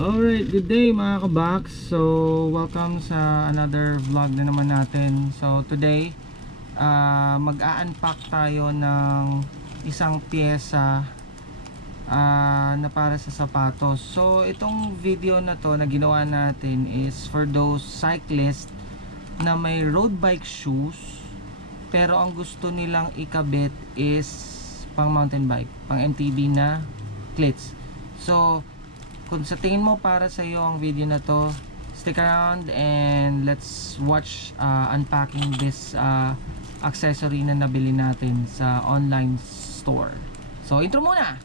Alright, good day mga kabox. So, welcome sa another vlog na naman natin. So, today, mag-a-unpack tayo ng isang pyesa na para sa sapatos. So, itong video na to na ginawa natin is for those cyclists na may road bike shoes pero ang gusto nilang ikabit is pang mountain bike, pang MTB na cleats. So, kung sa tingin mo para sa iyo ang video na to, stick around and let's watch unpacking this accessory na nabili natin sa online store. So, intro muna!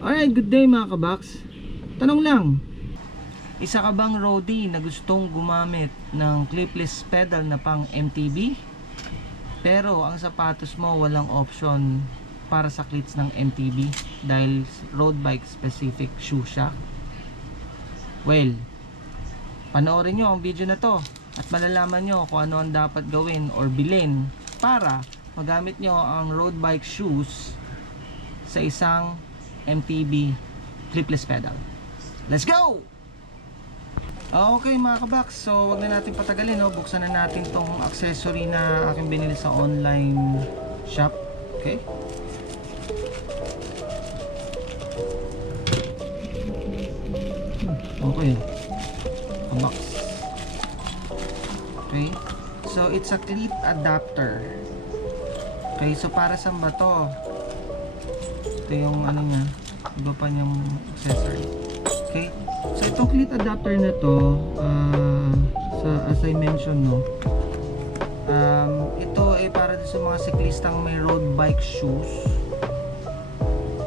Alright, good day mga kabox. Tanong lang, isa ka bang roadie na gustong gumamit ng clipless pedal na pang MTB? Pero ang sapatos mo walang option para sa cleats ng MTB dahil road bike specific shoe siya? Well, panoorin nyo ang video na to at malalaman nyo kung ano ang dapat gawin or bilhin para magamit nyo ang road bike shoes sa isang MTB clipless pedal. Let's go! Okay mga kabox, so wag na natin patagalin, no? Buksan na natin tong accessory na aking binili sa online shop. Okay? Okay. Kabox. Okay? So it's a clip adapter. Okay, so para saan ba to? Ito yung ano niya, iba pa niyang accessory. Okay, so itong cleat adapter na to, as I mentioned, no, ito ay para sa mga siklistang may road bike shoes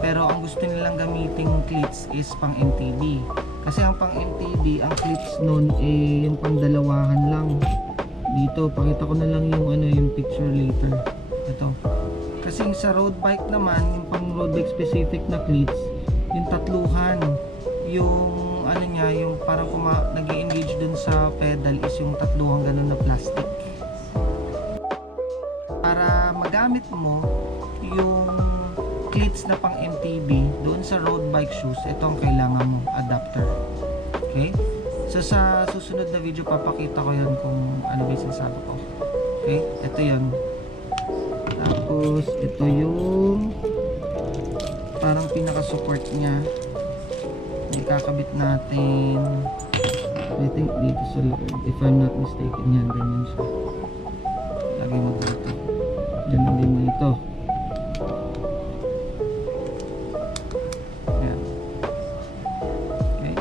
pero ang gusto nilang gamiting cleats is pang MTB. Kasi ang pang MTB, ang cleats nun eh yung pang dalawahan lang. Dito pakita ko na lang yung ano, yung picture later. Ito kasi sa road bike naman, yung pang road bike specific na cleats, yung tatluhan, yung ano niya, yung parang nag-i-engage dun sa pedal is yung tatluhan ganun na plastic. Para magamit mo yung cleats na pang MTB doon sa road bike shoes, ito ang kailangan mo, adapter. Okay? So sa susunod na video papakita ko yun kung ano ba yung sinasabi ko. Okay? Ito yun. Tapos ito yung parang pinaka-support niya. Ikakabit natin. I think dito sa loob. If I'm not mistaken, yan. Ganyan siya. Lagay mo dito. Ganyan din dito. Yan. Okay.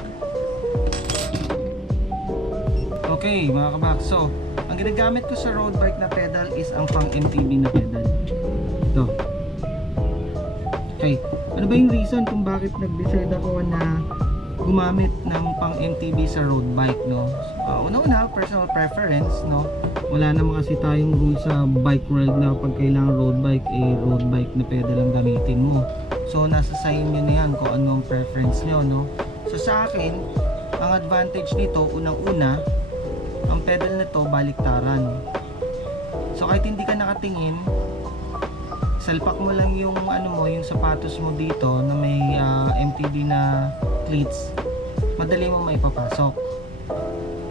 Okay mga kabak. So, ang ginagamit ko sa road bike na pedal is ang pang MTB na pedal. Ito. Okay. Ano ba yung reason kung bakit nag-decide ako na gumamit ng pang MTB sa road bike, no? Una-una, personal preference, no? Wala naman kasi tayong rule sa bike world na pag kailangan road bike, road bike na pedal ang gamitin mo. So, nasa sa inyo na yan kung anong preference nyo, no? So, sa akin, ang advantage nito, unang-una, ang pedal na to baliktaran. So kahit hindi ka nakatingin, salpak mo lang yung ano mo, yung sapatos mo dito na may MTB na cleats, madali mo maipapasok.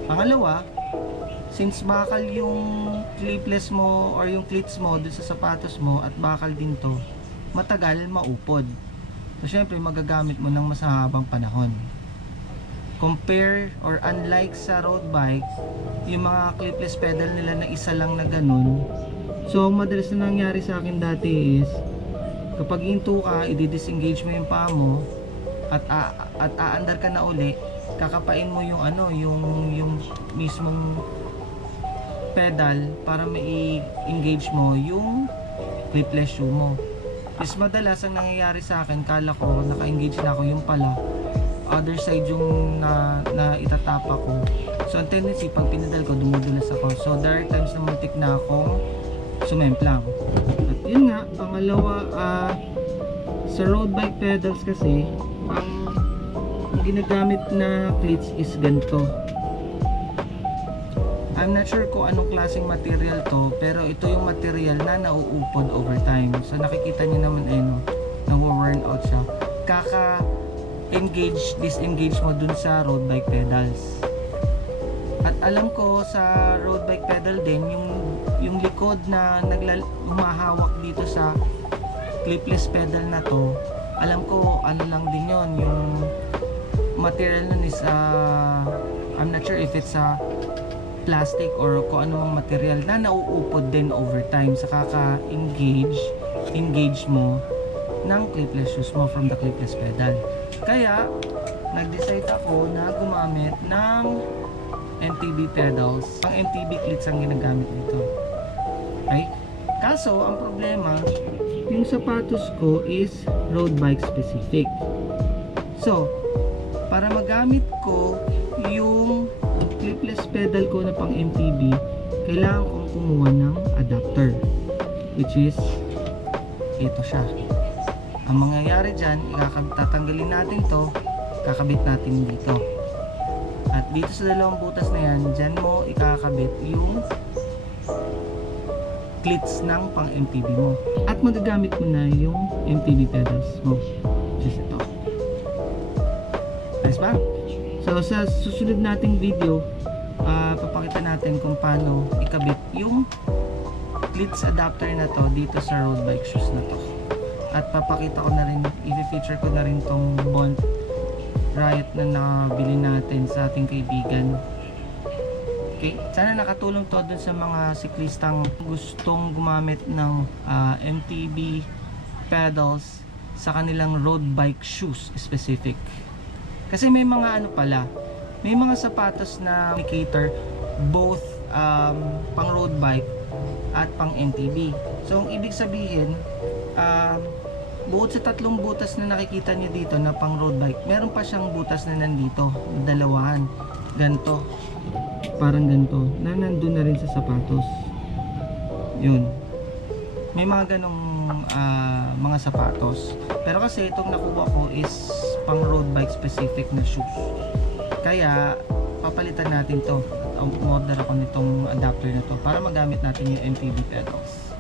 Pangalawa, since bakal yung clipless mo or yung cleats mo dun sa sapatos mo at bakal din to, matagal maupod. So syempre magagamit mo ng mas mahabang panahon. Compare or unlike sa road bike, yung mga clipless pedal nila na isa lang na ganun. So madalas na nangyari sa akin dati is kapag hinto ka, i-disengage mo yung paa mo at aandar ka na uli, kakapain mo yung ano, yung mismong pedal para mai-engage mo yung clipless shoe mo. Is madalas ang nangyayari sa akin, kala ko naka-engage na ako, yung pala other side yung na itatapa ko. So ang tendency pag pinadal ko dumudulas ako. So there are times na muntik na akong sumemplang. At yun nga, pangalawa, Sa road bike pedals kasi, ang ginagamit na cleats is ganito. I'm not sure kung anong klaseng material to, pero ito yung material na nauupod over time. So nakikita niyo naman no, nawo-worn out siya. Kaka-engage, disengage mo dun sa road bike pedals. At alam ko sa road bike pedal din, yung likod na humahawak dito sa clipless pedal na to, alam ko ano lang din yon, yung material nun is I'm not sure if it's plastic or kung ano mang material na nauupod din over time sa engage mo ng clipless shoes mo from the clipless pedal. Kaya nag-decide ako na gumamit ng MTB pedals. Ang MTB cleats ang ginagamit nito. Okay? Kaso ang problema, yung sapatos ko is road bike specific. So para magamit ko yung clipless pedal ko na pang MTB, kailangan kong kumuha ng adapter, which is ito siya. Ang mangyayari dyan, tatanggalin natin to, kakabit natin dito, at dito sa dalawang butas na yan, dyan mo ikakabit yung cleats ng pang MTB mo, at magagamit mo na yung MTB pedals mo, which is ito. Nice ba? So sa susunod nating video, papakita natin kung paano ikabit yung cleats adapter na to dito sa road bike shoes na to. At papakita ko na rin, i-feature ko na rin tong Bond Riot na nakabili natin sa ating kaibigan. Okay, sana nakatulong to dun sa mga siklistang gustong gumamit ng MTB pedals sa kanilang road bike shoes specific. Kasi may mga may mga sapatos na cater both pang road bike at pang MTB. So ang ibig sabihin, bukod sa tatlong butas na nakikita niyo dito na pang road bike, meron pa siyang butas na nandito, dalawahan, ganto, parang ganto, na nandun na rin sa sapatos. Yun, may mga ganong mga sapatos. Pero kasi itong nakuha ko is pang road bike specific na shoes, kaya papalitan natin to. Order ako nitong adapter na to para magamit natin yung MTB pedals.